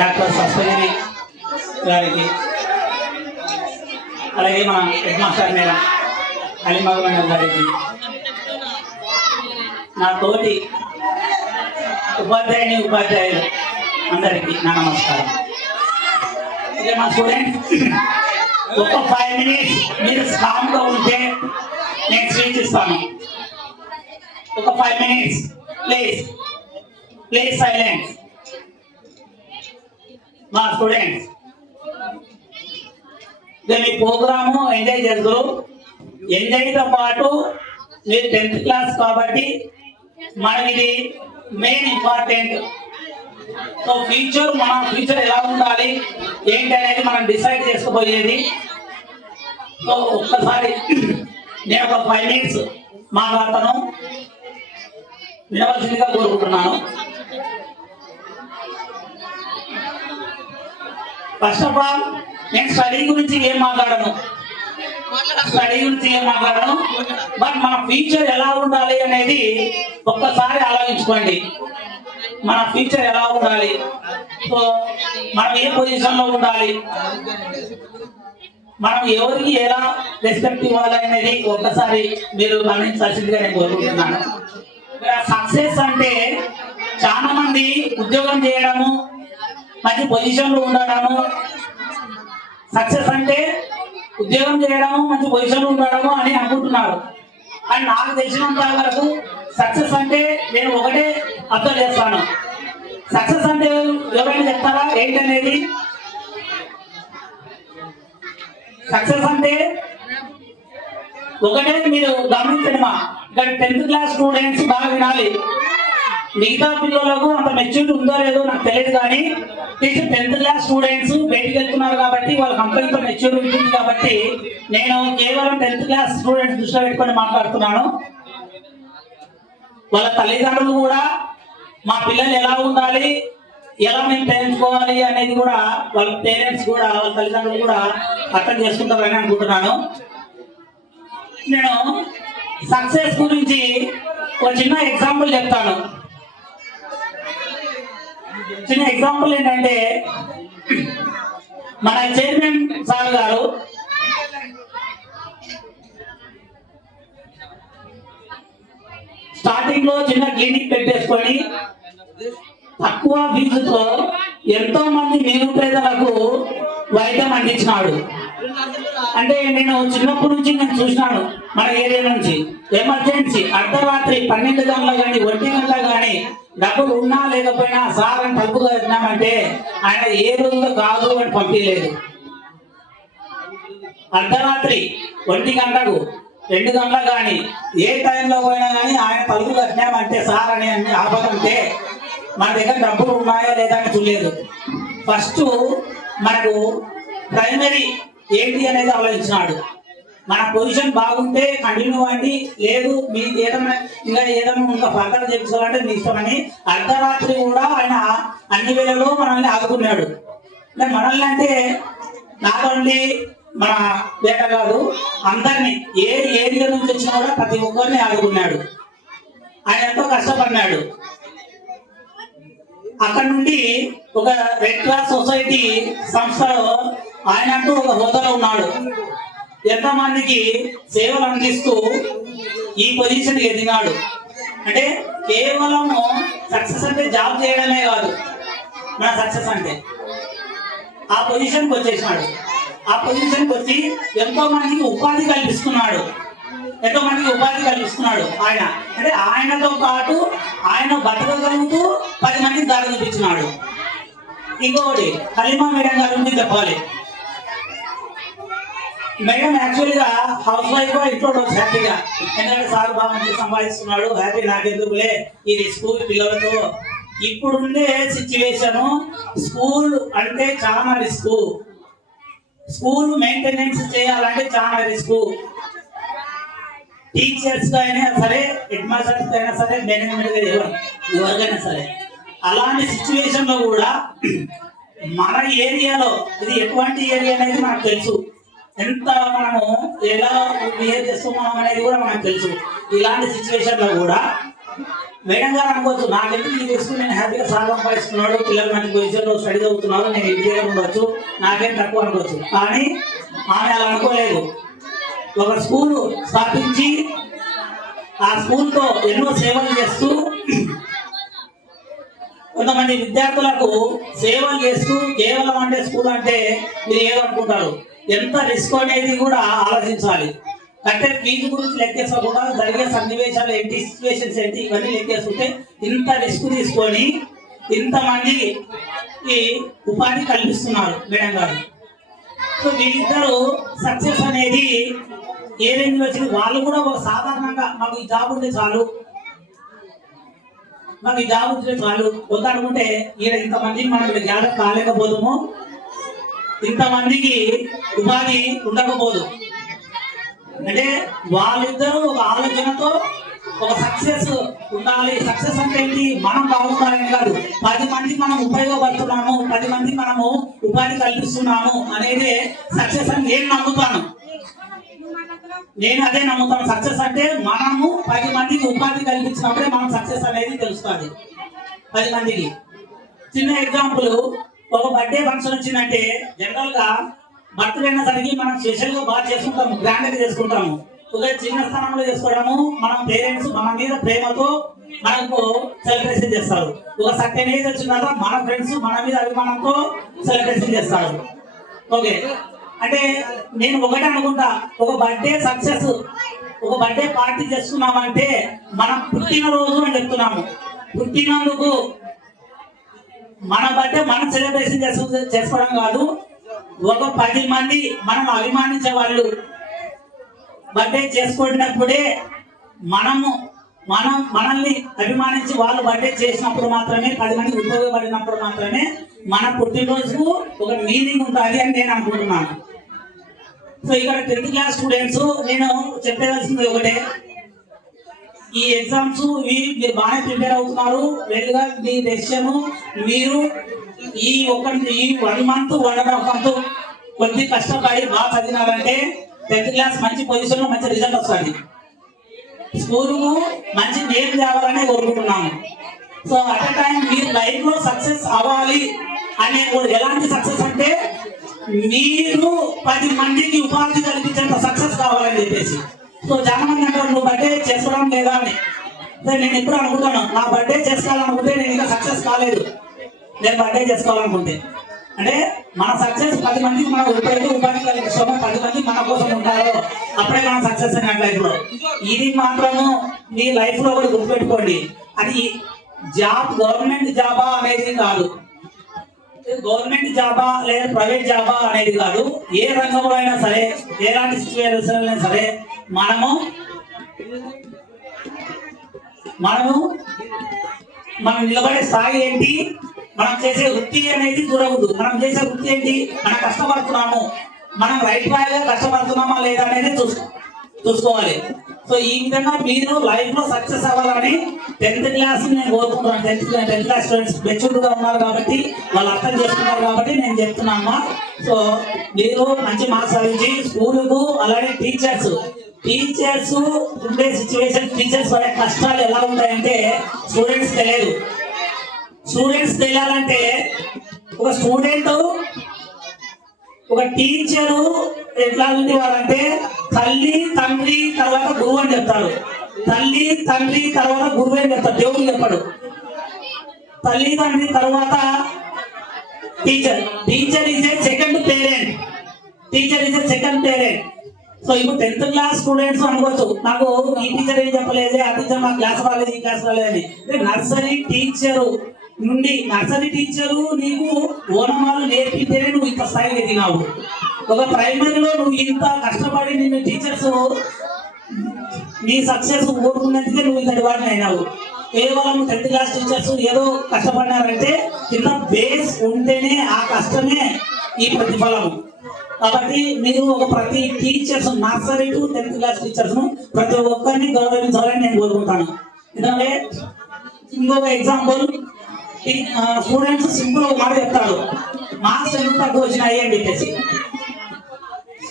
Doctor సస్పగిరి గారికి, అలాగే మన హెడ్ మాస్టర్ మేడం అలిమగమణం గారికి, నా తోటి ఉపాధ్యాయులు అందరికీ నా నమస్కారం. ఓకే మా స్టూడెంట్స్, ఒక 5 minutes మీరు కామ్గా ఉంటే నేను స్పీచ్ ఇస్తాను. ఒక 5 minutes ప్లీజ్ సైలెన్స్. మా స్టూడెంట్స్, మీ ప్రోగ్రాము ఎంజాయ్ చేస్తారు. ఎంజాయ్తో పాటు మీరు 10th క్లాస్ కాబట్టి మనం ఇది మెయిన్ ఇంపార్టెంట్. సో మన ఫ్యూచర్ ఎలా ఉండాలి ఏంటి అనేది మనం డిసైడ్ చేసుకోబోయేది. సో ఒక్కసారి నేను ఒక 5 minutes మాట్లాడతాను, వినవలసిందిగా కోరుకుంటున్నాను. ఫస్ట్ ఆఫ్ ఆల్ నేను స్టడీ గురించి ఏం మాట్లాడను, బట్ మన ఫ్యూచర్ ఎలా ఉండాలి అనేది ఒక్కసారి ఆలోచించుకోండి. మన ఫ్యూచర్ ఎలా ఉండాలి, సో మనం ఏ పొజిషన్లో ఉండాలి, మనం ఎవరికి ఎలా రెస్పెక్ట్ ఇవ్వాలనేది ఒక్కసారి మీరు గమనించాల్సిందిగా నేను కోరుకుంటున్నాను. సక్సెస్ అంటే చాలా మంది ఉద్యోగం చేయడము, మంచి పొజిషన్లో ఉండడము, సక్సెస్ అంటే ఉద్యోగం చేయడము, మంచి పొజిషన్లో ఉండడము అని అనుకుంటున్నారు. అని నాకు తెలిసినంత వరకు సక్సెస్ అంటే నేను ఒకటే అర్థం చేస్తాను. సక్సెస్ అంటే ఎవరైనా చెప్తారా ఏంటనేది? సక్సెస్ అంటే ఒకటే మీరు గమనించండి. ఇక్కడ 10th క్లాస్ స్టూడెంట్స్ బాగా వినాలి. మిగతా పిల్లలకు అంత మెచ్యూరిటీ ఉందో లేదో నాకు తెలియదు, కానీ 10th క్లాస్ స్టూడెంట్స్ బయటికి వెళ్తున్నారు కాబట్టి వాళ్ళ కంపెనీతో మెచ్యూరిటీ ఉంటుంది. కాబట్టి నేను కేవలం 10th క్లాస్ స్టూడెంట్స్ దృష్టిలో పెట్టుకొని మాట్లాడుతున్నాను. వాళ్ళ తల్లిదండ్రులు కూడా మా పిల్లలు ఎలా ఉండాలి, ఎలా మేము పెంచుకోవాలి అనేది కూడా వాళ్ళ పేరెంట్స్ కూడా, వాళ్ళ తల్లిదండ్రులు కూడా అర్థం చేసుకుంటారని అనుకుంటున్నాను. నేను సక్సెస్ గురించి ఒక చిన్న ఎగ్జాంపుల్ చెప్తాను. చిన్న ఎగ్జాంపుల్ ఏంటంటే, మన చైర్మన్ సార్ గారు స్టార్టింగ్ లో చిన్న క్లినిక్ పెట్టేసుకొని తక్కువ ఫీజుతో ఎంతో మంది నిరుపేదలకు వైద్యం అందించినాడు. అంటే నేను చిన్నప్పటి నుంచి నేను చూసినాను. మన ఏరియా నుంచి ఎమర్జెన్సీ అర్ధరాత్రి 12 గంటల కానీ 1 గంటల కానీ డబ్బులు ఉన్నా లేకపోయినా సార్ అని తలుపు వచ్చినామంటే ఆయన ఏ రోజులో కాదు అని పంపించలేదు. అర్ధరాత్రి 1 గంటకు 2 గంటలు కానీ ఏ టైంలో పోయినా కానీ ఆయన తలుపు కట్టినామంటే సార్ అని ఆపదంటే మన దగ్గర డబ్బులు ఉన్నాయా లేదా అని చూడలేదు. ఫస్ట్ మనకు ప్రైమరీ ఏంటి అనేది ఆలోచించినాడు. మన పొజిషన్ బాగుంటే కంటిన్యూ అవ్వండి, లేదు మీకు ఏదైనా ఇంకా ఫర్దర్ చేసుకోవాలంటే మీ ఇష్టమని అర్ధరాత్రి కూడా ఆయన అన్ని వేళలో మనల్ని ఆదుకున్నాడు. అంటే మనల్ని అంటే నాట్ ఓన్లీ మన పేట కాదు, అందరినీ ఏ ఏరియా నుంచి వచ్చినా కూడా ప్రతి ఒక్కరిని ఆదుకున్నాడు. ఆయన ఎంతో కష్టపడినాడు. అక్కడ నుండి ఒక రెడ్ క్రాస్ సొసైటీ సంస్థలో ఆయన అంటూ ఒక హోదాలో ఉన్నాడు. ఎంతమందికి సేవలు అందిస్తూ ఈ పొజిషన్ ఎదిగాడు. అంటే కేవలం సక్సెస్ అంటే జాబ్ చేయడమే కాదు, మన సక్సెస్ అంటే ఆ పొజిషన్కి వచ్చేసినాడు. ఆ పొజిషన్కి వచ్చి ఎంతో మందికి ఉపాధి కల్పిస్తున్నాడు. ఆయన అంటే ఆయనతో పాటు ఆయన బతకగలుగుతూ 10 మందికి దారి చూపించినాడు. ఇంకొకటి హలీమా మేడం గారి గురించి చెప్పాలి. మేడం యాక్చువల్గా హౌస్ వైఫ్ ఇంట్లో హ్యాపీగా, ఎందుకంటే సార్ బాగా మంచి సంపాదిస్తున్నాడు, హ్యాపీ నాకెందుకులే ఇది స్కూల్ పిల్లలతో. ఇప్పుడుండే సిచ్యువేషన్ స్కూల్ అంటే చాలా రిస్క్. స్కూల్ మెయింటెనెన్స్ చేయాలంటే చాలా రిస్క్. టీచర్స్ అయినా సరే, హెడ్ మాస్టర్స్ అయినా సరే, మేనేజ్మెంట్ ఎవరికైనా సరే. అలాంటి సిచ్యువేషన్ లో కూడా మన ఏరియాలో ఇది ఎటువంటి ఏరియా అనేది మనకు తెలుసు, ఎంత మనము ఎలా బిహేవ్ చేస్తున్నాం అనేది కూడా మనకు తెలుసు. ఇలాంటి సిచ్యువేషన్ లో కూడా మేడం గారు అనుకోవచ్చు, నాకెందుకు ఈ తీసుకుని నేను హ్యాపీగా సాగం సంపాదిస్తున్నాడు, పిల్లలు మంచి పొజిషన్లో స్టడీ అవుతున్నారు, నేను ఇంటి దగ్గర ఉండవచ్చు, నాకేం తక్కువ అనుకోవచ్చు. కానీ ఆమె అలా అనుకోలేదు. ఒక స్కూల్ స్థాపించి ఆ స్కూల్తో ఎన్నో సేవలు చేస్తూ కొంతమంది విద్యార్థులకు సేవలు చేస్తూ, కేవలం అంటే స్కూల్ అంటే మీరు ఏమనుకుంటారు, ఎంత రిస్క్ అనేది కూడా ఆలోచించాలి. అంటే ఫీజు గురించి లెక్కేసకుండా జరిగే సన్నివేశాలు ఏంటి, సిచ్యువేషన్స్ ఏంటి, ఇవన్నీ లెక్కేస్తుంటే ఇంత రిస్క్ తీసుకొని ఇంతమందికి ఉపాధి కల్పిస్తున్నారు మేడం గారు. సో వీళ్ళిద్దరు సక్సెస్ అనేది ఏ రేంజ్ వచ్చింది. వాళ్ళు కూడా ఒక సాధారణంగా మాకు ఈ జాబ్ ఉంటే చాలు, వద్దనుకుంటే ఈయన ఇంతమందికి మనం గ్యాదర్ కాలేకపోదుము, ఇంతమందికి ఉపాధి ఉండకపోదు. అంటే వాళ్ళిద్దరూ ఒక ఆలోచనతో ఒక సక్సెస్ ఉండాలి. సక్సెస్ అంటే ఏంటి, మనం బాగుండాలని కాదు, 10 మందికి మనం ఉపయోగపడుతున్నాము, 10 మందికి మనము ఉపాధి కల్పిస్తున్నాము అనేది సక్సెస్ అని నేను అదే నమ్ముతాను. సక్సెస్ అంటే మనము 10 మందికి ఉపాధి కల్పించినప్పుడే మనం సక్సెస్ అనేది తెలుస్తుంది 10 మందికి. చిన్న ఎగ్జాంపుల్, ఒక బర్త్డే ఫంక్షన్ వచ్చిందంటే జనరల్ గా బర్త్డే అనేసరికి మనం స్పెషల్ గా బాగా చేసుకుంటాము, గ్రాండ్ గా చేసుకుంటాము. ఒక చిన్న స్థానంలో చేసుకోవడము, మన పేరెంట్స్ మన మీద ప్రేమతో మనకు సెలబ్రేషన్ చేస్తారు. ఒక సర్టెన్ ఏజ్ వచ్చిన తర్వాత మన ఫ్రెండ్స్ మన మీద అభిమానంతో సెలబ్రేషన్ చేస్తారు. ఓకే, అంటే నేను ఒకటే అనుకుంటా, ఒక బర్త్డే సక్సెస్, ఒక బర్త్డే పార్టీ చేస్తున్నామంటే మనం పుట్టినరోజు అని చెప్తున్నాము. పుట్టినందుకు మన బర్త్డే మనం సెలబ్రేషన్ చేసుకోవడం కాదు, ఒక 10 మంది మనం అభిమానించే వాళ్ళు బర్త్డే చేసుకున్నప్పుడే మనల్ని అభిమానించి వాళ్ళు బర్త్డే చేసినప్పుడు మాత్రమే, 10 మంది ఉపయోగపడినప్పుడు మాత్రమే మన పుట్టినరోజుకు ఒక మీనింగ్ ఉంటుంది అని నేను అనుకుంటున్నాను. సో ఇక్కడ 10th క్లాస్ స్టూడెంట్స్ నేను చెప్పేయాల్సింది ఒకటే, ఈ ఎగ్జామ్స్ మీరు బాగా ప్రిపేర్ అవుతున్నారు, వెళ్ళగా మీ డెసిషన్ మీరు ఈ 1 month 1.5 month కొద్ది కష్టపడి బాగా చదివినారంటే 10th క్లాస్ మంచి పొజిషన్ లో మంచి రిజల్ట్ వస్తుంది. స్కూలుకు మంచి నేమ్ తేవాలని కోరుకుంటున్నాము. సో అట్ ఎ టైం మీరు లైఫ్ లో సక్సెస్ అవ్వాలి అనే ఎలాంటి సక్సెస్ అంటే మీరు 10 మందికి ఉపాధి కల్పించేంత సక్సెస్ కావాలని చెప్పేసి. సో చాలా మంది అంటారు నువ్వు బర్త్డే చేసుకోవడం లేదా అని. నేను ఎప్పుడు అనుకుంటాను, నా బర్త్డే చేసుకోవాలనుకుంటే నేను ఇంకా సక్సెస్ కాలేదు. నేను బర్త్డే చేసుకోవాలనుకుంటే అంటే మన సక్సెస్ 10 మందికి మనం ఎప్పుడైతే ఉపాధి కలిగిస్తామో 10 మంది మన కోసం ఉంటారో అప్పుడే మనం సక్సెస్ అయిన లైఫ్ లో. ఇది మాత్రము మీ లైఫ్ లో కూడా గుర్తుపెట్టుకోండి. అది జాబ్ గవర్నమెంట్ జాబా అనేది కాదు, గవర్నమెంట్ జాబా లేదా ప్రైవేట్ జాబా అనేది కాదు. ఏ రంగంలో అయినా సరే, ఎలాంటి సిచ్యువేషన్ అయినా సరే మనం నిలబడే స్థాయి ఏంటి, మనం చేసే వృత్తి అనేది చూడవద్దు. మనం చేసే వృత్తి ఏంటి, మనం కష్టపడుతున్నాము, మనం రైట్ గా కష్టపడుతున్నామా లేదా అనేది చూసుకోవాలి. సో ఈ విధంగా మీరు లైఫ్ లో సక్సెస్ అవ్వాలని 10th క్లాస్ నేను కోరుకుంటున్నాను. 10th క్లాస్ స్టూడెంట్స్ మెచ్యూర్డ్ గా ఉన్నారు కాబట్టి, వాళ్ళు అర్థం చేసుకున్నారు కాబట్టి నేను చెప్తున్నాను. సో మీరు మంచి మార్క్స్ సాధించి స్కూలుకు, అలాగే టీచర్స్ ఉండే సిచ్యువేషన్, టీచర్స్ పడే కష్టాలు ఎలా ఉంటాయంటే స్టూడెంట్స్ తెలియదు. స్టూడెంట్స్ తెలియాలంటే ఒక టీచరు ఎట్లా ఉంది వాళ్ళంటే తల్లి తండ్రి తర్వాత గురువు అని చెప్తారు. తల్లి తండ్రి తర్వాత గురువు అని చెప్తారు, దేవుడు చెప్పాడు. తల్లి తండ్రి తర్వాత teacher is a second parent. So ఇప్పుడు 10th క్లాస్ స్టూడెంట్స్ అనుకోవచ్చు, నాకు ఈ టీచర్ ఏం చెప్పలేదు, ఆ టీచర్ మా క్లాస్ రాలేదు, ఈ క్లాస్ రాలేదని. నర్సరీ టీచరు నీకు ఓనమాలు నేర్పితేనే నువ్వు ఇంత స్థాయికి ఎదిగినావు. ఒక ప్రైమరీలో నువ్వు ఇంత కష్టపడి నిన్ను టీచర్స్ నీ సక్సెస్ కోరుకున్నందుకే నువ్వు ఇంతటి వాడిని అయినావు. కేవలం 10th క్లాస్ టీచర్స్ ఏదో కష్టపడినారంటే కింద బేస్ ఉంటేనే ఆ కష్టమే ఈ ప్రతిఫలము. కాబట్టి మీరు ప్రతి teachers, nursery to 10th class teachers ప్రతి ఒక్కరిని గౌరవించాలని నేను కోరుకుంటాను. ఎందుకంటే ఇంకొక ఎగ్జాంపుల్, స్టూడెంట్స్ సింపుల్ మాట చెప్తాడు, మార్క్స్ ఎందుకు తక్కువ వచ్చినాయి అని చెప్పేసి.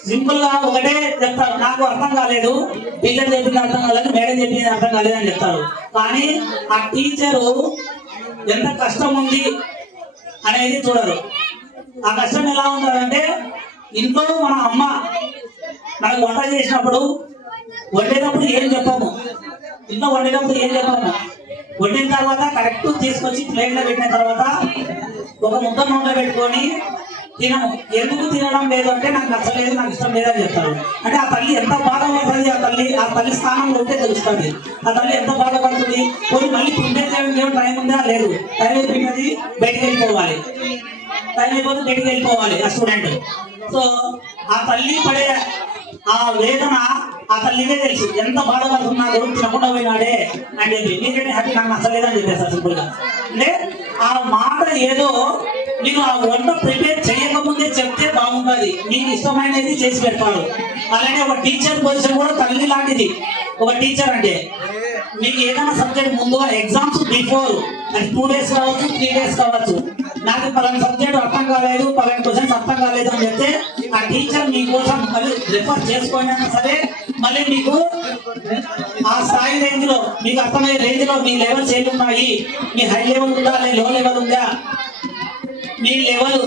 సింపుల్ గా ఒకటే చెప్తారు, నాకు అర్థం కాలేదు, టీచర్ చెప్పింది అర్థం కాలేదు, మేడం చెప్పింది అర్థం కాలేదు అని చెప్తారు. కానీ ఆ టీచరు ఎంత కష్టం ఉంది అనేది చూడరు. ఆ కష్టం ఎలా ఉంటుందంటే, ఇంట్లో మన అమ్మ మనకు వంట చేసినప్పుడు వండేటప్పుడు ఏం చెప్పాము, వండిన తర్వాత కరెక్ట్ తీసుకొచ్చి ప్లేట్లో పెట్టిన తర్వాత ఒక ముద్ద నోట్లో పెట్టుకొని తినము. ఎందుకు తినడం లేదు అంటే నాకు నచ్చలేదు, నాకు ఇష్టం లేదని చెప్తారు. అంటే ఆ తల్లి ఎంత బాధపడుతుంది, ఆ తల్లి స్థానంలో ఉంటే తెలుస్తుంది ఆ తల్లి ఎంత బాధపడుతుంది. పోయి మళ్ళీ ప్రిపేర్ చేయడం టైం ఉందా, లేదు, టైం అయిపోయినది, బయటికి వెళ్ళిపోవాలి ఆ స్టూడెంట్. సో ఆ తల్లి పడే ఆ వేదన ఆ తల్లికే తెలుసు, ఎంత బాధపడుతున్నాడు తినకుండా పోయినాడే అని చెప్పి. నీకంటే హ్యాపీ, నాకు నచ్చలేదని చెప్పేస్తారు సింపుల్ గా. అంటే ఆ మాట ఏదో మీరు ఆ వంట ప్రిపేర్ చేయకముందే చెప్తే బాగుంటుంది, మీకు ఇష్టమైనది చేసి పెడతారు. అలాగే ఒక టీచర్ పొజిషన్ కూడా తల్లి లాంటిది. ఒక టీచర్ అంటే మీకు ఏదైనా సబ్జెక్ట్ ముందుగా ఎగ్జామ్స్ బిఫోర్, అది 2 days కావచ్చు, 3 days కావచ్చు, నాకు పలానా సబ్జెక్ట్ అర్థం కాలేదు, పలానా క్వశ్చన్స్ అర్థం కాలేదు అని చెప్తే ఆ టీచర్ మీకోసం మళ్ళీ రిఫర్ చేసుకోయినా సరే మళ్ళీ మీకు ఆ స్థాయి రేంజ్ లో, మీకు అర్థమయ్యే రేంజ్ లో మీ లెవెల్స్ ఏమి ఉన్నాయి, మీ హై లెవెల్ ఉందా, లో లెవెల్ ఉందా, మీ లెవెల్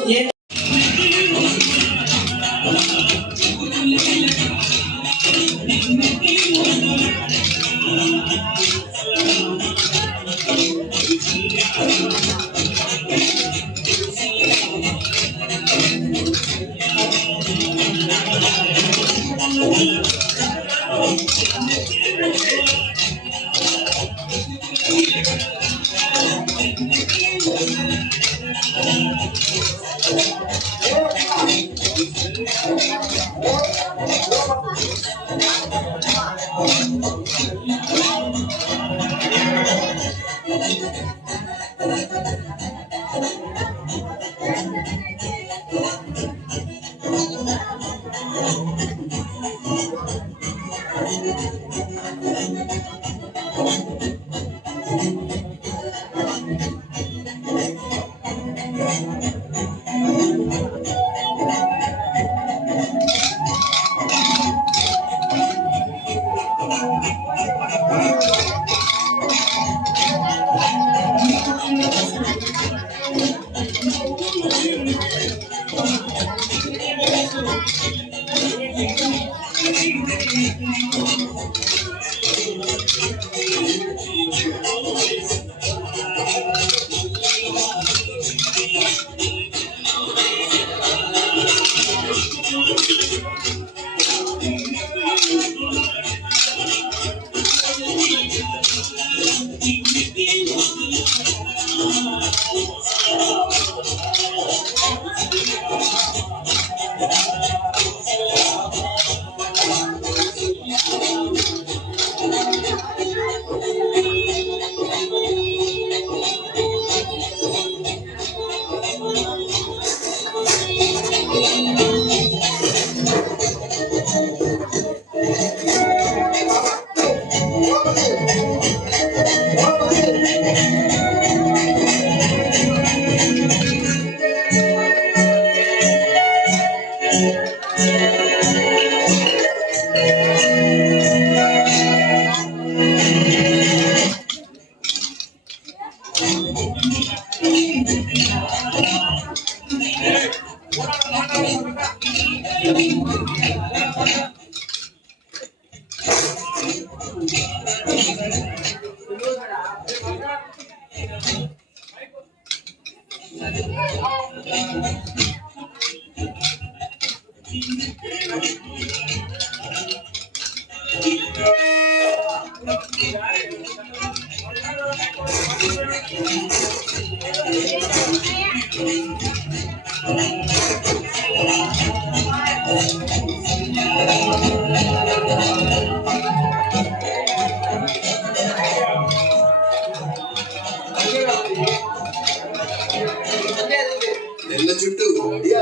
చుట్టూ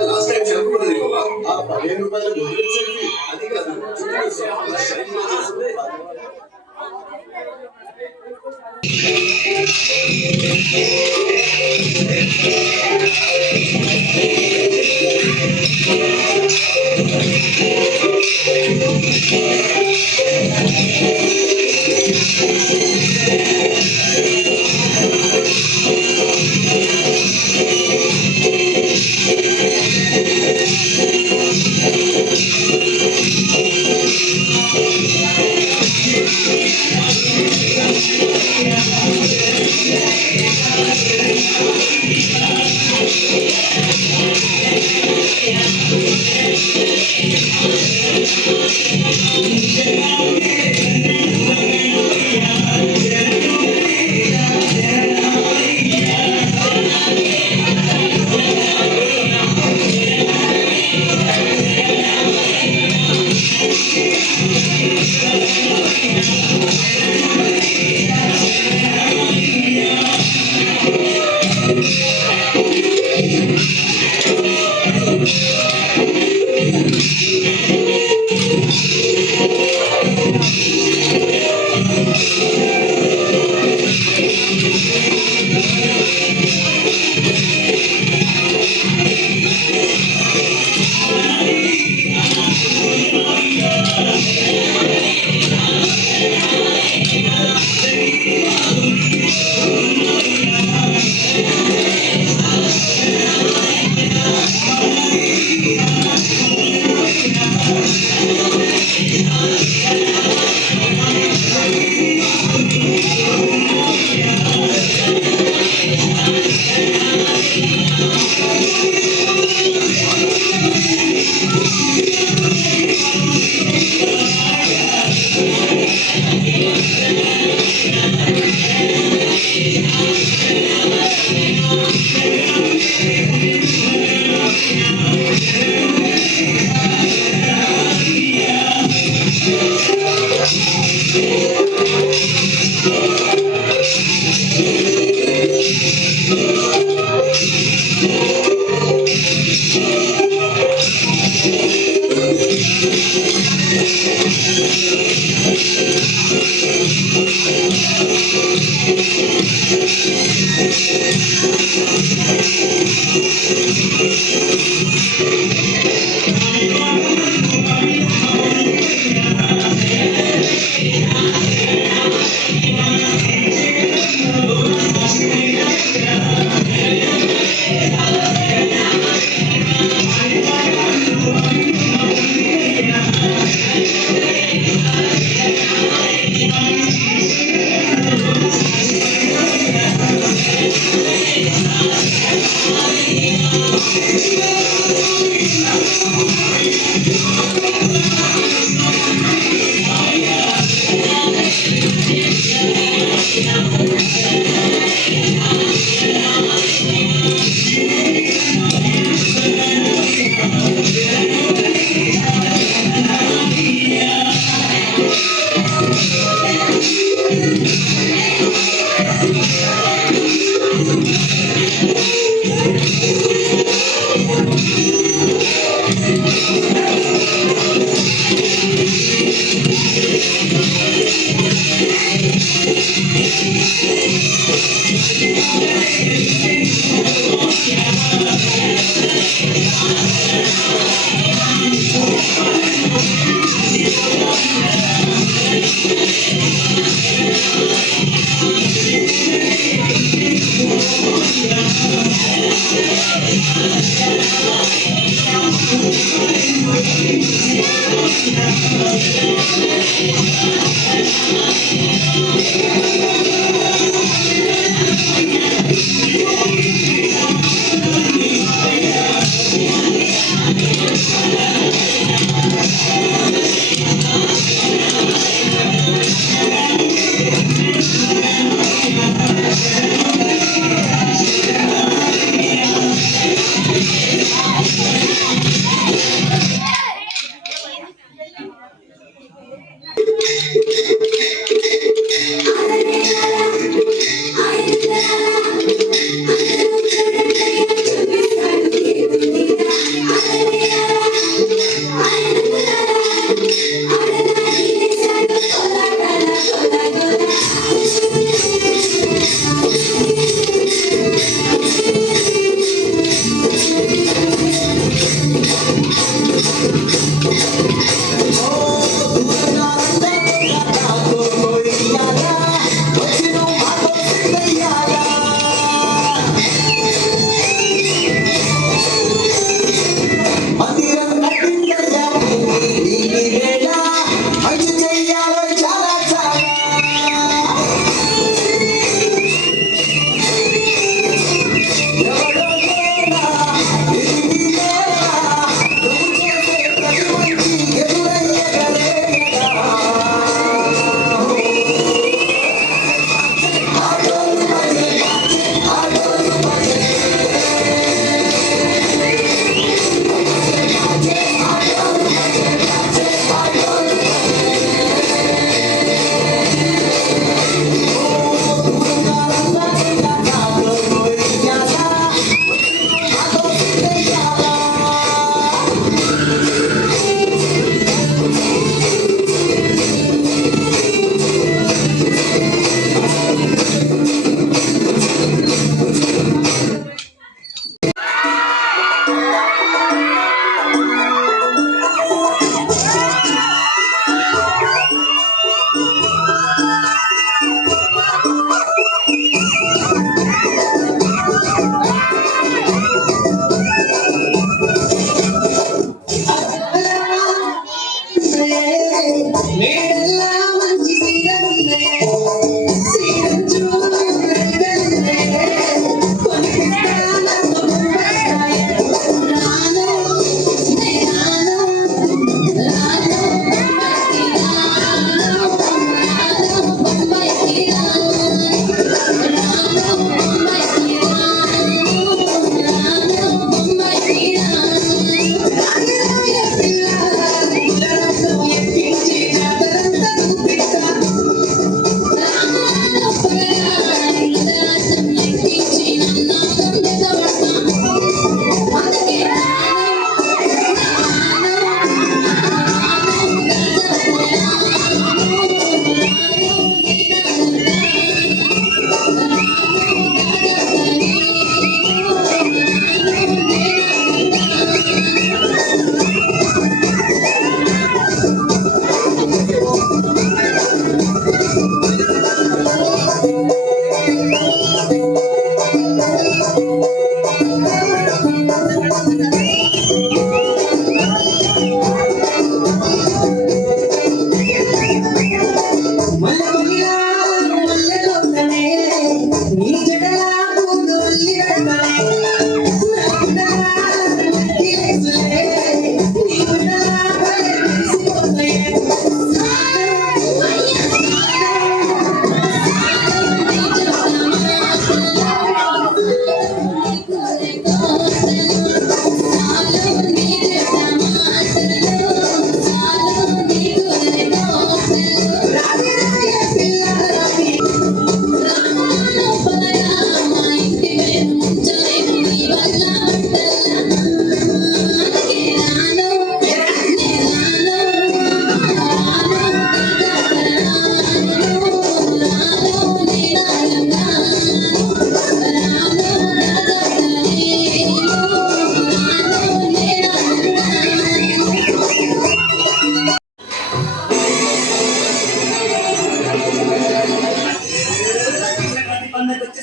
లాస్ట్ టైం చెప్పకూడదు ఆ 15 రూపాయలు గుర్తించండి అది కాదు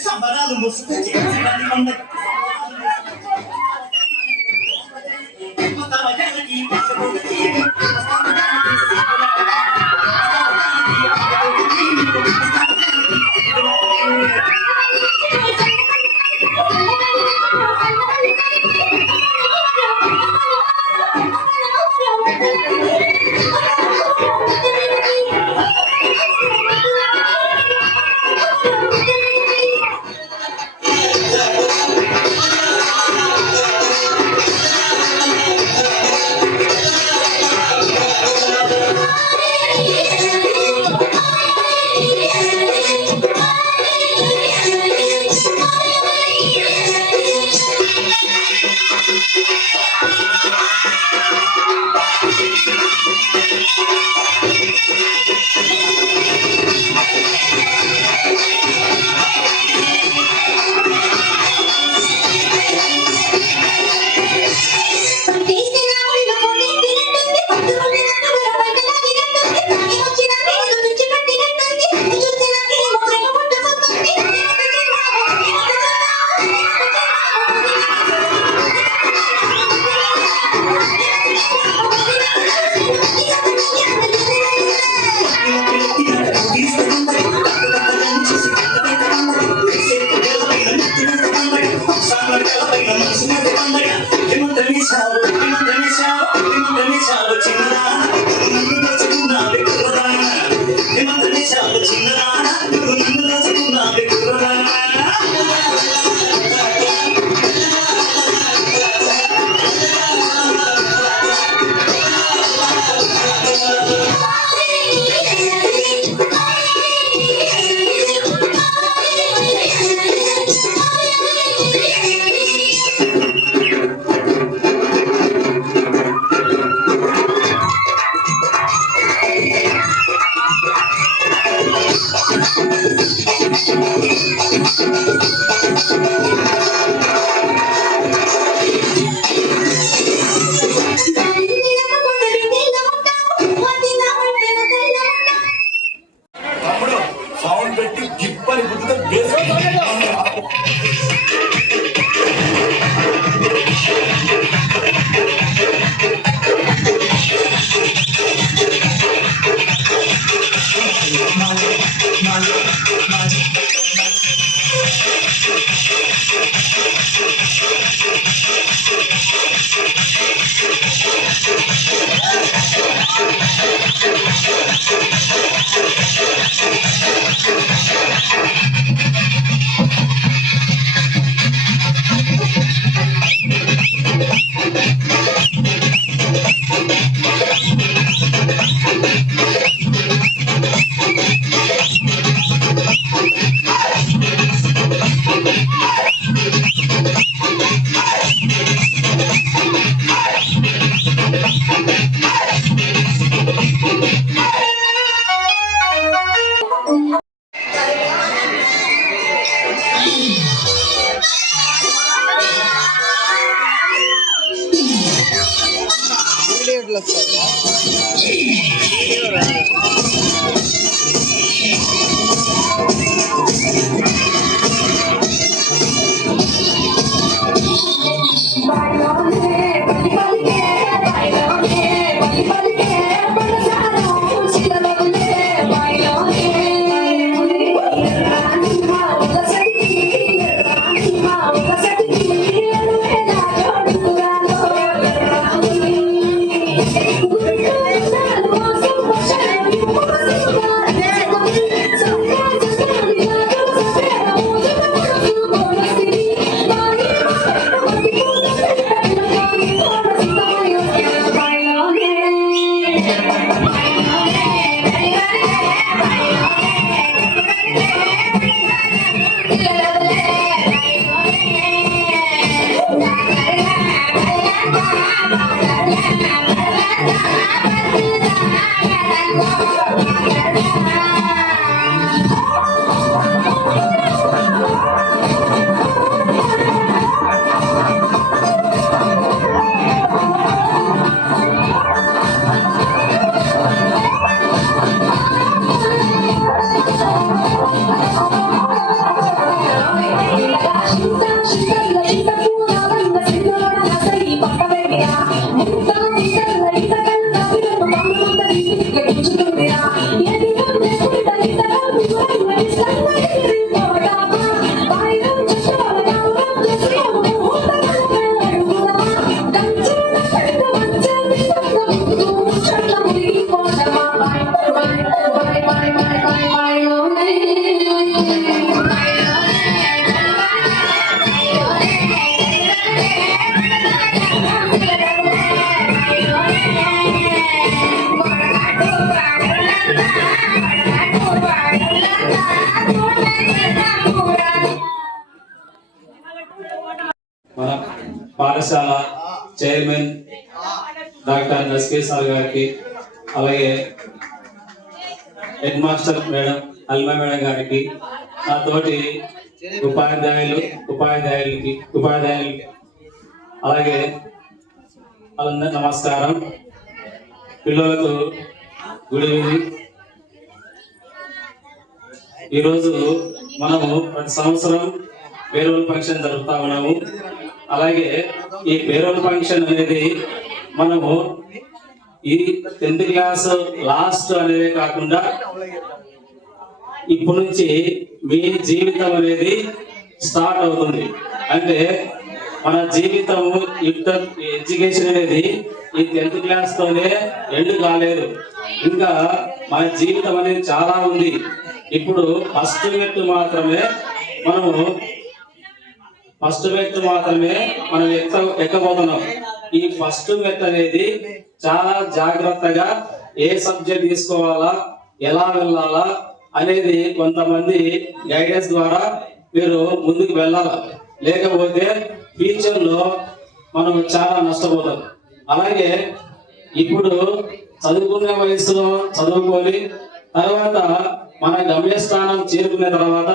సంబరాలు ముసుగు చేసినది పండుగ తమ్ముడు సౌండ్ పెట్టి గిప్పని గుర్తు వేసుకో. Thank you. Chairman doctor SK sir గారికి, అలాగే head master madam Alma madam గారికి, నా తోటి ఉపాధ్యాయులకి అలాగే వాళ్ళందరూ నమస్కారం. పిల్లలకు గుడ్ ఈవినింగ్. ఈరోజు మనము ప్రతి సంవత్సరం పేరోల్ ఫంక్షన్ జరుపుతా ఉన్నాము. అలాగే ఈ పేరోల్ ఫంక్షన్ అనేది మనము ఈ 10th క్లాస్ లాస్ట్ అనేదే కాకుండా ఇప్పటి నుంచి మీ జీవితం అనేది స్టార్ట్ అవుతుంది. అంటే మన జీవితం ఎడ్యుకేషన్ అనేది ఈ 10th క్లాస్ తోనే ఎండ్ కాలేదు. ఇంకా మన జీవితం అనేది చాలా ఉంది. ఇప్పుడు ఫస్ట్ మెట్టు మాత్రమే మనం ఎక్కబోతున్నాం. ఈ ఫస్ట్ మెట్ అనేది చాలా జాగ్రత్తగా ఏ సబ్జెక్ట్ తీసుకోవాలా, ఎలా వెళ్ళాలా అనేది కొంతమంది గైడెన్స్ ద్వారా మీరు ముందుకు వెళ్ళాలి. లేకపోతే ఫ్యూచర్ లో మనం చాలా నష్టపోతాం. అలాగే ఇప్పుడు చదువుకునే వయసులో చదువుకొని తర్వాత మన గమ్యస్థానం చేరుకునే తర్వాత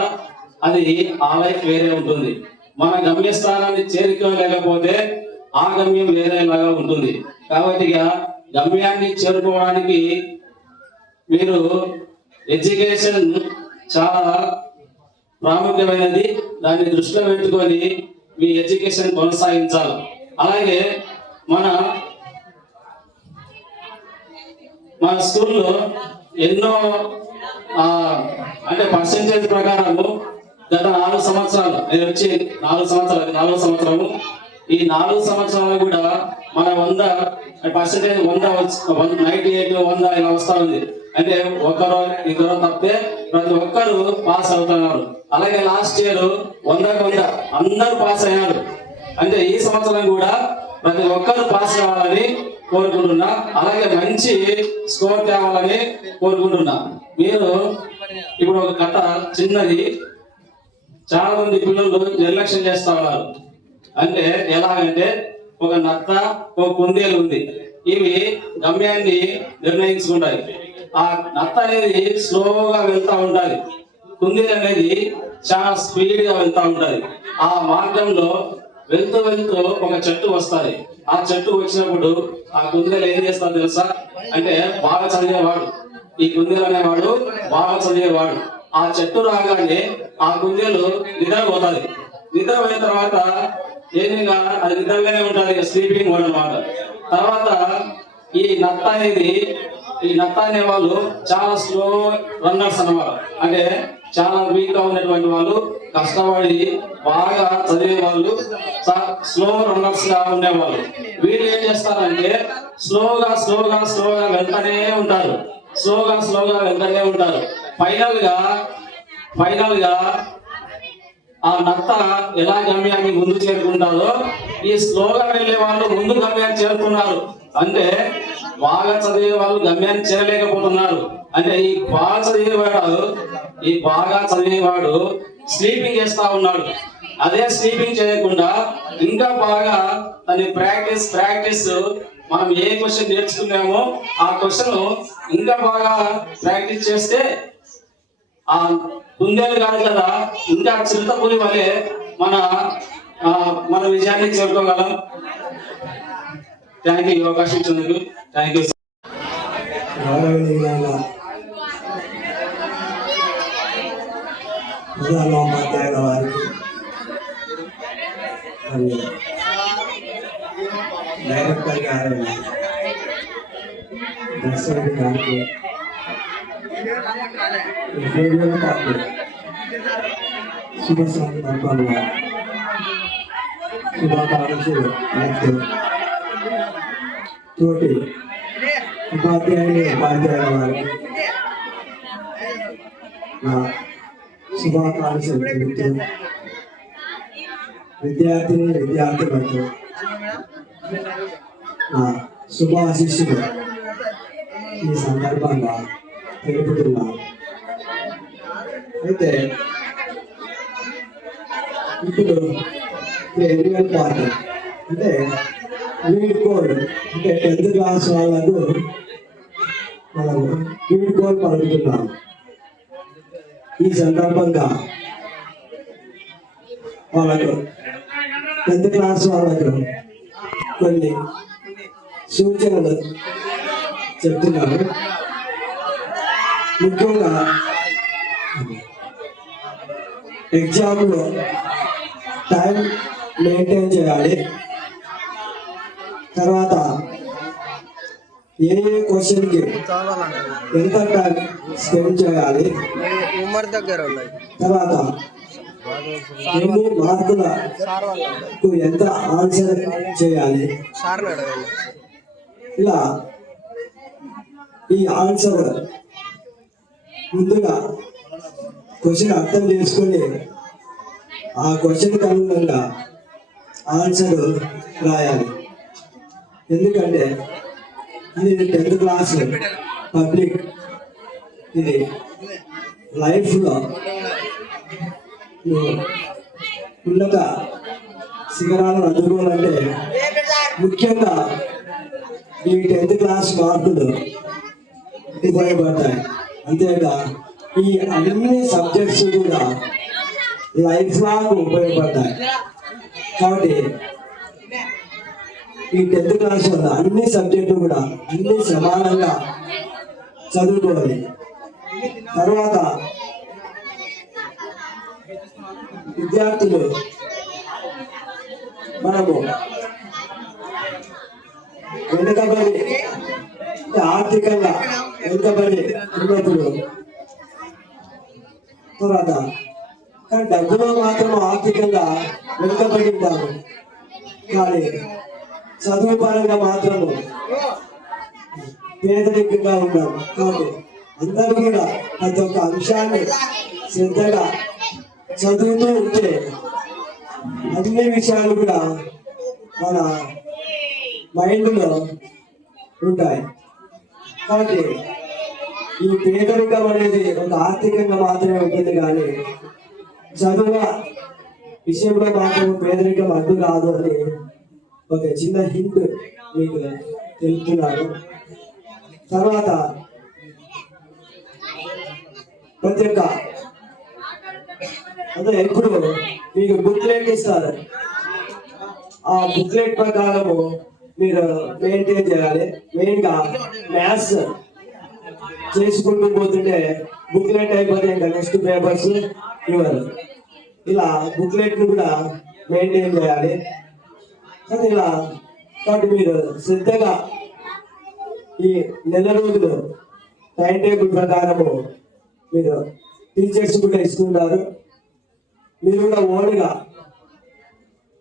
అది ఆ లైఫ్ వేరే ఉంటుంది. మన గమ్యస్థానాన్ని చేరుకోలేకపోతే ఆ గమ్యం వేరేలాగా ఉంటుంది. కాబట్టి గమ్యాన్ని చేరుకోవడానికి మీరు ఎడ్యుకేషన్ చాలా ప్రాముఖ్యమైనది. దాన్ని దృష్టిలో పెట్టుకొని మీ ఎడ్యుకేషన్ కొనసాగించాలి. అలాగే మన స్కూల్లో ఎన్నో అంటే పర్సెంటేజ్ ప్రకారము గత 4 సంవత్సరాలు నేను వచ్చి 4 సంవత్సరము ఈ 4 సంవత్సరాలు కూడా మన 100% 98 100 ఇలా వస్తా ఉంది. అంటే ఒకరో ఇద్దరు తప్పితే ప్రతి ఒక్కరు పాస్ అవుతున్నారు. అలాగే లాస్ట్ ఇయర్ 100కి 100 అందరూ పాస్ అయ్యారు. అంటే ఈ సంవత్సరం కూడా ప్రతి ఒక్కరు పాస్ కావాలని కోరుకుంటున్నా. అలాగే మంచి స్కోర్ తేవాలని కోరుకుంటున్నా. మీరు ఇప్పుడు ఒక కథ చిన్నది, చాలా మంది పిల్లలు నిర్లక్ష్యం చేస్తా ఉన్నారు. అంటే ఎలాగంటే ఒక నత్త, ఒక కుందేలు ఉంది. ఇవి గమ్యాన్ని నిర్ణయించుకుంటాయి. ఆ నత్త అనేది స్లోగా వెళ్తా ఉండాలి, కుందేలు అనేది చాలా స్పీడ్ గా వెళ్తా ఉంటది. ఆ మార్గంలో వెళ్తూ ఒక చెట్టు వస్తుంది. ఆ చెట్టు వచ్చినప్పుడు ఆ కుందేలు ఏం చేస్తాడు తెలుసా? అంటే బాగా చదివేవాడు, ఈ కుందేలు అనేవాడు బాగా చదివేవాడు. ఆ చెట్టు రాగానే ఆ కుందేలు నిద్రపోతుంది. నిద్రపోయిన తర్వాత ఏమిగా అది నిద్రగానే ఉంటుంది, స్లీపింగ్ మోడ్ అన్నమాట. తర్వాత ఈ నత్త అనే వాళ్ళు చాలా స్లో రన్నర్స్ అన్నమాట. అంటే చాలా వీక్ గా ఉన్నటువంటి వాళ్ళు, కష్టపడి బాగా చదివే వాళ్ళు, స్లో రన్నర్స్ గా ఉండేవాళ్ళు. వీళ్ళు ఏం చేస్తారంటే స్లోగా వెళ్తూనే ఉంటారు. ఫైనల్ గా ఆ నత్త ఎలా గమ్యాన్ని ముందు చేరుకుంటారో ఈ స్లోగా వెళ్ళే వాళ్ళు ముందు గమ్యాన్ని చేరుకున్నారు. అంటే బాగా చదివే వాళ్ళు గమ్యాన్ని చేరలేకపోతున్నారు. అంటే ఈ బాగా చదివేవాడు స్లీపింగ్ చేస్తా ఉన్నాడు. అదే స్లీపింగ్ చేయకుండా ఇంకా బాగా దాని ప్రాక్టీస్ మనం ఏ క్వశ్చన్ నేర్చుకున్నామో ఆ క్వశ్చన్ ఇంకా బాగా ప్రాక్టీస్ చేస్తే ఆ కుందేలు కాదు కదా, ఇంకా చిరుతపులి వలె మన విజయాన్ని చేరుకోగలం. థ్యాంక్ యూ, అవకాశం ఇచ్చినందుకు థ్యాంక్ యూ. ప్రధానోపాధ్యాయుల వారికి, డైరెక్టర్ గారు దర్శకుడి గారికి, శుభ సందర్భంగా శుభాకాంక్షలు తోటి ఉపాధ్యాయుల వారికి నా శుభాకాంక్షలు తెలుపుతూ విద్యార్థులకు నా శుభాశీస్సులు ఈ సందర్భంగా తెలుపుతున్నాను. అయితే ఇప్పుడు ఎన్నికల పార్టీ అంటే వీడ్కోలు అంటే 10th క్లాస్ వాళ్ళకు మనం వీడ్కోలు పలుకుతున్నాం. ఈ సందర్భంగా వాళ్ళకు 10th క్లాస్ వాళ్ళకు కొన్ని సూచనలు చెప్తున్నాను. ముఖ్యంగా ఎగ్జామ్లో టైం మెయింటైన్ చేయాలి. తర్వాత ఏ క్వశ్చన్కి ఎంత టైం స్పెండ్ చేయాలి. తర్వాత ఎన్ని మార్కులకు ఎంత ఆన్సర్ చేయాలి. ఇలా ఈ ఆన్సర్ ముందుగా క్వశ్చన్ అర్థం చేసుకొని ఆ క్వశ్చన్కి అనుగుణంగా ఆన్సర్ రాయాలి. ఎందుకంటే ఇది 10th క్లాస్ పబ్లిక్, ఇది లైఫ్లో ఉన్నత శిఖరాలను అందుకోవాలంటే ముఖ్యంగా ఈ 10th క్లాస్ మార్కులు ఉపయోగపడతాయి. అంతేగా ఈ అన్ని సబ్జెక్ట్స్ కూడా లైఫ్ లాంగ్ ఉపయోగపడతాయి. కాబట్టి ఈ 10th క్లాస్ వల్ల అన్ని సబ్జెక్టులు కూడా అన్ని సమానంగా చదువుకోవాలి. తర్వాత విద్యార్థులు మనము వెనుకబడి ఆర్థికంగా వెనుకబడి ఉన్నప్పుడు తర్వాత కానీ డబ్బులో మాత్రం ఆర్థికంగా వెనుకబడి ఉంటాము, కానీ చదువు పరంగా మాత్రము పేదరికంగా ఉన్నాము. కాబట్టి అందరూ కూడా ప్రతి ఒక్క అంశాన్ని శ్రద్ధగా చదువుతూ ఉంటే అన్ని విషయాలు కూడా మన మైండ్లో ఉంటాయి. కాబట్టి ఈ పేదరికం అనేది ఒక ఆర్థికంగా మాత్రమే ఉంటుంది, కానీ చదువు విషయంలో మాత్రం పేదరికం అడ్డు కాదు అని ఒక చిన్న హింట్ మీకు తెలుపుతున్నాను. తర్వాత ప్రతి ఒక్క అంటే ఎప్పుడు మీకు బుక్లెట్ ఇస్తారు, ఆ బుక్లెట్ ప్రకారము మీరు మెయింటైన్ చేయాలి. మెయిన్గా మ్యాథ్స్ చేసుకుంటూ పోతుంటే బుక్లెట్ అయిపోతే ఇంకా నెక్స్ట్ పేపర్స్ ఇవ్వరు. ఇలా బుక్లెట్ను కూడా మెయింటైన్ చేయాలి. ఇలా కాబట్టి మీరు శ్రద్ధగా ఈ నెల రోజులు టైం టేబుల్ ప్రకారము మీరు టీచర్స్ కూడా ఇస్తున్నారు. మీరు కూడా ఓన్గా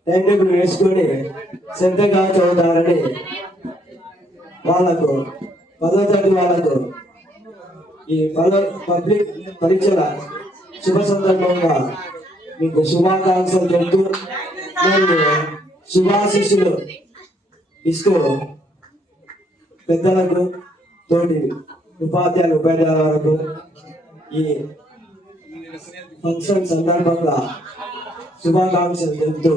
టైం టేబుల్ వేసుకొని శ్రద్ధగా చదువుతారని వాళ్ళకు 10వ తరగతి వాళ్ళకు ఈ పబ్లిక్ పరీక్షల శుభ సందర్భంగా మీకు శుభాకాంక్షలు చెప్తూ నేను శుభాశిస్సులు ఇస్తూ పెద్దలకు తోటి ఉపాధ్యాయుల వరకు ఈ ఫంక్షన్ సందర్భంగా శుభాకాంక్షలు తెలుపుతూ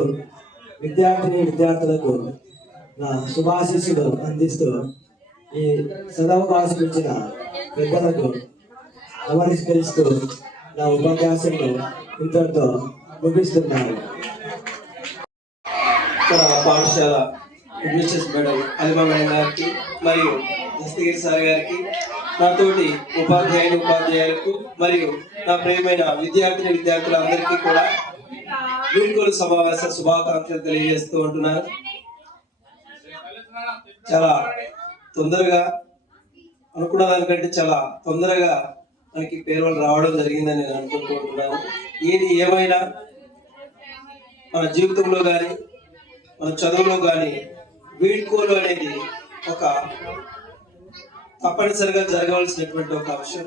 విద్యార్థులకు నా శుభాశిస్సులు అందిస్తూ ఈ సదవకాశం ఇచ్చిన పెద్దలకు నమస్కరిస్తూ నా ఉపన్యాసంలో ఇంతటితో ముగిస్తున్నాను. పాఠశాల అడ్మినిస్ట్రేషన్ మేడం అలిమా మేడం గారికి మరియు దస్తగిరి సార్ గారికి, నాతోటి ఉపాధ్యాయులకు మరియు నా ప్రియమైన విద్యార్థులందరికీ కూడా వీడ్కోలు సమావేశ శుభాకాంక్షలు తెలియజేస్తూ ఉంటున్నాను. చాలా తొందరగా అనుకున్న దానికంటే చాలా తొందరగా మనకి పేరువలు రావడం జరిగిందని నేను అనుకుంటున్నాను. ఏది ఏమైనా మన జీవితంలో కానీ మన చదువులో కానీ వీడ్కోలు అనేది ఒక తప్పనిసరిగా జరగవలసినటువంటి ఒక అంశం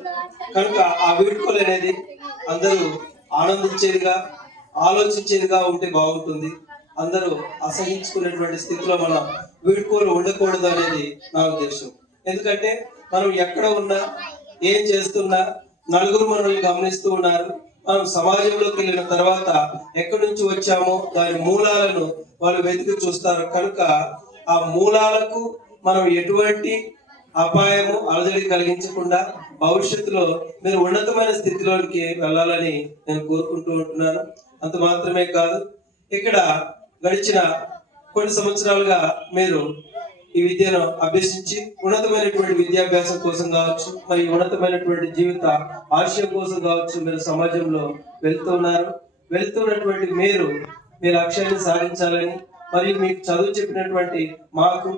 కనుక ఆ వీడ్కోలు అనేది అందరూ ఆనందించేదిగా ఆలోచించేదిగా ఉంటే బాగుంటుంది. అందరూ అసహించుకునేటువంటి స్థితిలో మనం వీడ్కోలు ఉండకూడదు అనేది నా ఉద్దేశం. ఎందుకంటే మనం ఎక్కడ ఉన్నా ఏం చేస్తున్నా నలుగురు మనల్ని గమనిస్తూ ఉన్నారు. మనం సమాజంలోకి వెళ్ళిన తర్వాత ఎక్కడి నుంచి వచ్చామో దాని మూలాలను వాళ్ళు వెతికి చూస్తారు. కనుక ఆ మూలాలకు మనం ఎటువంటి అపాయము అలజడి కలిగించకుండా భవిష్యత్తులో మీరు ఉన్నతమైన స్థితిలోనికి వెళ్ళాలని నేను కోరుకుంటూ ఉంటున్నాను. అంత మాత్రమే కాదు, ఇక్కడ గడిచిన కొన్ని సంవత్సరాలుగా మీరు ఈ విద్యను అభ్యసించి ఉన్నతమైనటువంటి విద్యాభ్యాసం కోసం కావచ్చు, మరి ఉన్నతమైనటువంటి జీవిత ఆశయం కోసం కావచ్చు, మీరు సమాజంలో వెళ్తున్నటువంటి మీరు మీ లక్ష్యాన్ని సాధించాలని, మరియు మీకు చదువు చెప్పినటువంటి మాకు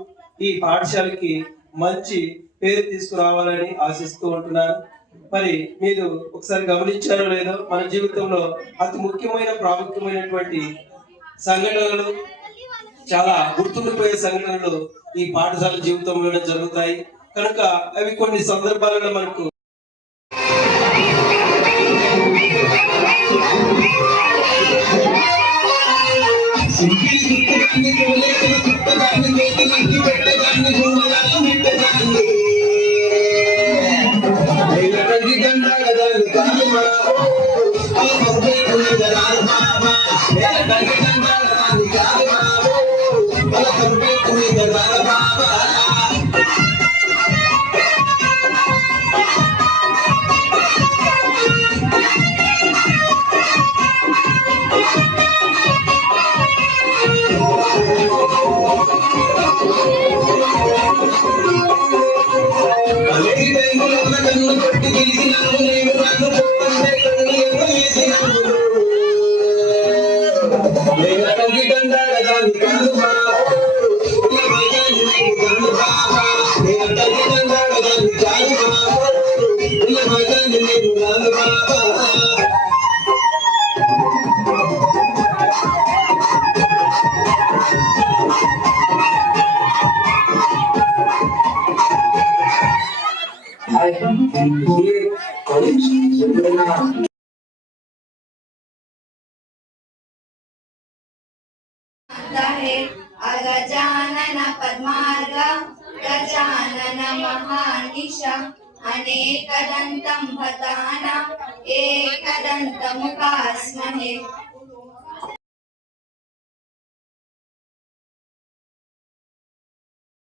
ఈ పాఠశాలకి మంచి పేరు తీసుకురావాలని ఆశిస్తూ ఉంటున్నాను. మరి మీరు ఒకసారి గమనించారో లేదో, మన జీవితంలో అతి ముఖ్యమైన ప్రాముఖ్యమైనటువంటి సంఘటనలు, చాలా గుర్తుండిపోయే సంఘటనలు ఈ పాఠశాల జీవితంలోనే జరుగుతాయి. కనుక అవి కొన్ని సందర్భాలలో మనకు अगजानन पद्मार्ग गजानन महानिश अनेकदन्तं भताना एकदन्तमुपास्महे